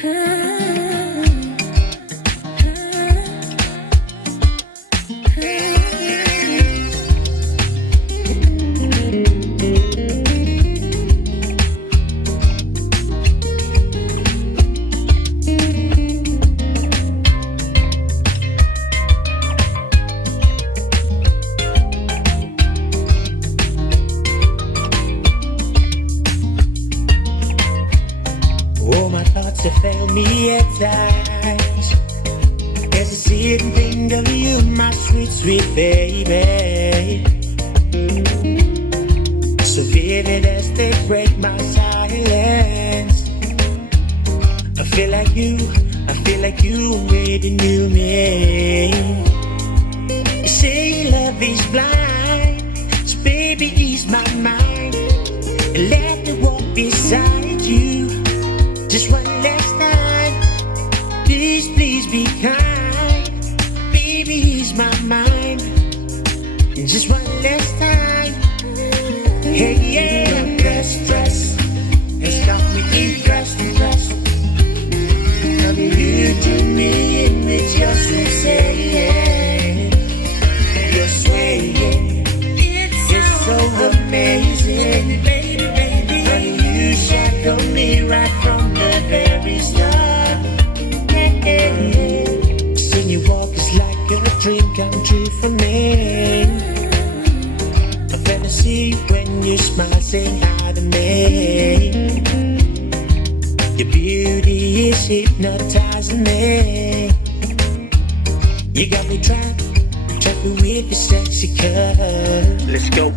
Oh, my thoughts have failed me at times as I sit and think of you, my sweet, sweet baby. So vivid as they break my silence. I feel like you already knew me. You say love is blind, so baby ease my mind and let me walk beside you. Just one last time, please, please be kind. Baby, ease my mind. Just one last time. Hey, yeah. Your dress has got me impressed. Honey, you do me in with your sweet saying. Your swaying, it's so amazing. Honey, you shackled me right from the very start. Seeing you walk is like a dream come true for me. A fantasy when you smile, say hi to me. Your beauty is hypnotizing me. You got me trapped with your sexy curves. Let's go.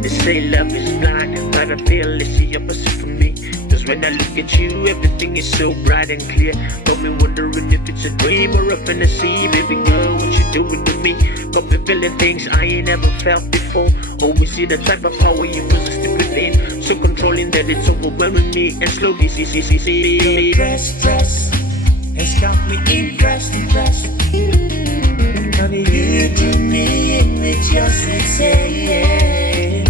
They say love is blind, but I feel it's the opposite for me. Cause when I look at you, everything is so bright and clear. Got me wondering if it's a dream or a fantasy. Baby girl, what you doing to me? Got me feeling things I ain't ever felt before. Always see the type of power you possess within. So controlling that it's overwhelming me. And slowly see. Dress has got me impressed. Honey, you do me in with your sweet saying.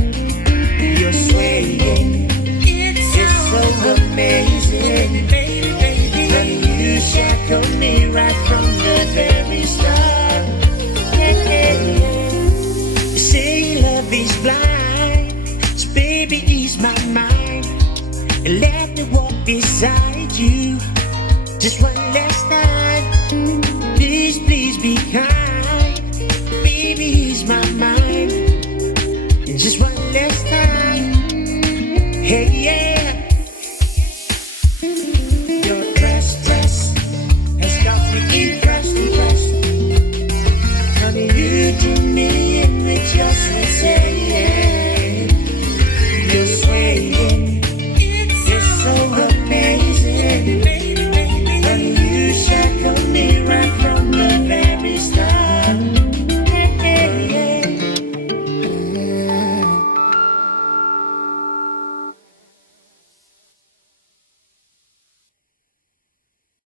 Your swaying, it's so amazing. Honey, you shackled me right from the very start. You say love is blind, so baby ease my mind and let me walk beside you. Just one last time, please, please be kind. Baby, ease my mind. And just one last time, hey, yeah. Your dress has got me impressed. Honey, you do me in with your sweet